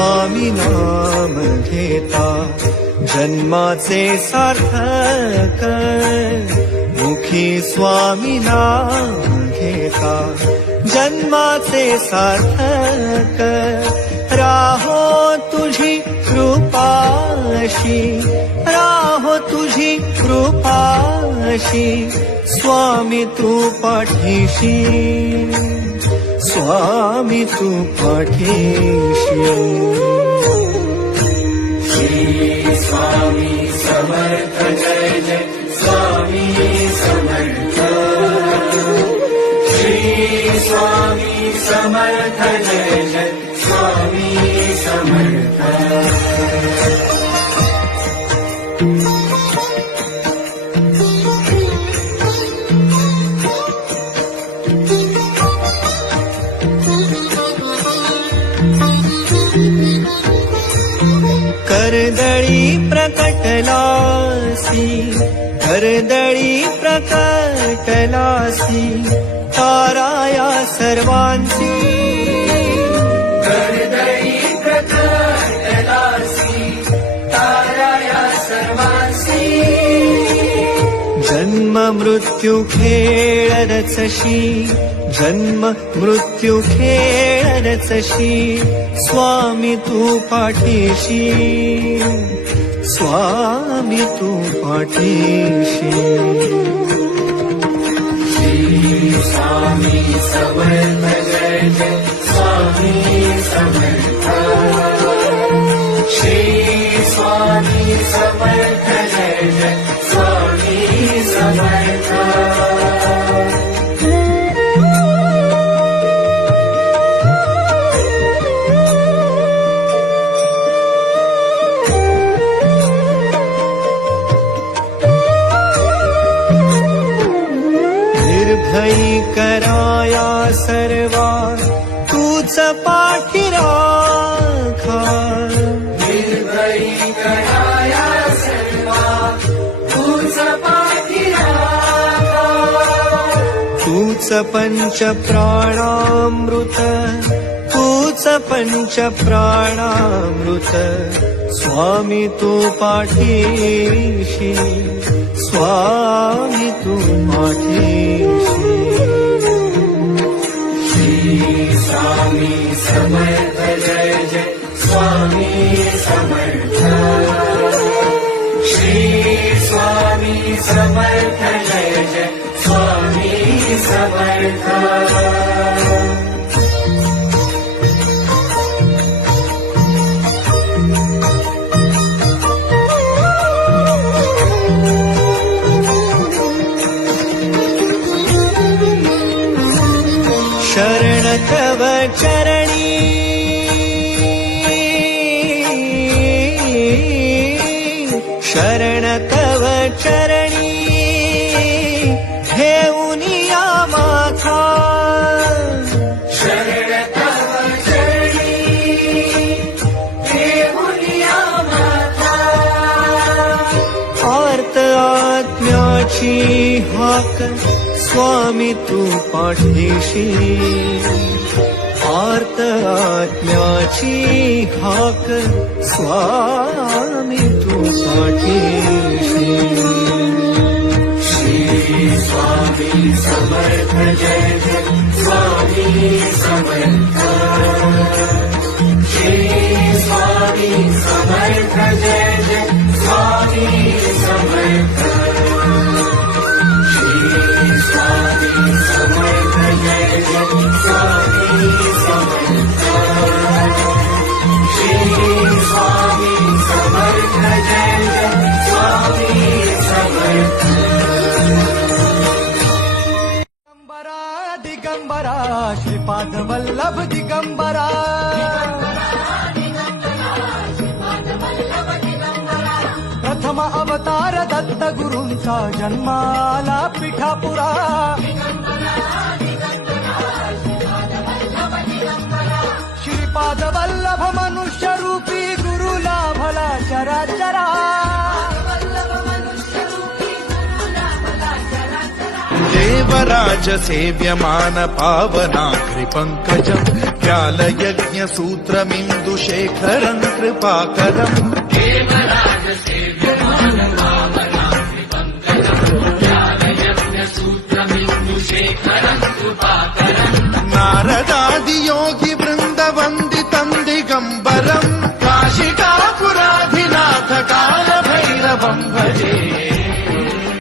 स्वामी नाम घेता जन्माचे सार्थक मुखी स्वामी नाम घेता जन्माचे सार्थक राहो तुझी कृपाशी राहो तुझी कृपाशी स्वामी तू पाठीशी स्वामी तू पाठीशी श्री स्वामी समर्थ जय जय स्वामी समर्थ श्री स्वामी समर्थ जय जय स्वामी समर्थ करदळी प्रकटलासी करदळी प्रकटलासी ताराया सर्वांची करदळी प्रकटलासी ताराया सर्वांसी जन्म मृत्यू खेळ रचशी जन्म मृत्यू खेळ रचशी स्वामी तू पाठीशी स्वामी तू पाठीशी श्री स्वामी समर्थ जय जय स्वामी समर्थ श्री स्वामी समर्थ जय जय स्वामी समर्थ निर्भयी कराया सर्वा तूच पाठी राखा निर्भयी कराया सर्वा तूच पाठी राखा तूच पंच प्राणामृत तूच पंच प्राणामृत स्वामी तू पाठीशी स्वामी तू पाठीशी श्री स्वामी समर्थ जय जय स्वामी समर्थ श्री स्वामी समर्थ जय जय स्वामी समर्थ शरण तव चरणी शरण तव चरणी घेऊनिया माथा शरण तव चरणी घेऊनिया माथा आर्त आत्म्याची हाक स्वामी तू पाठीशी आर्त आत्म्याची हाक स्वामी तू पाठीशी श्री स्वामी समर्थ जय जय स्वामी समर्थ श्री स्वामी समर्थ जय जय स्वामी समर्थ श्री स्वामी समर्थ जय जय स्वामी समर्थ श्री स्वामी समर्थ जय जय स्वामी समर्थ दिगंबरा श्रीपाद वल्लभ दिगंबरा प्रथम अवतार दत्त गुरूंचा जन्माला पिठापुरा श्रीपाद वल्लभ मनुष्य रूपी गुरु लाभला चराचरा देवराज सेव्यमान पावनाग्रि पंकजम् व्यालयज्ञसूत्रमिन्दुशेखरम् कृपाकरम् हेमराज सेव्यमानम्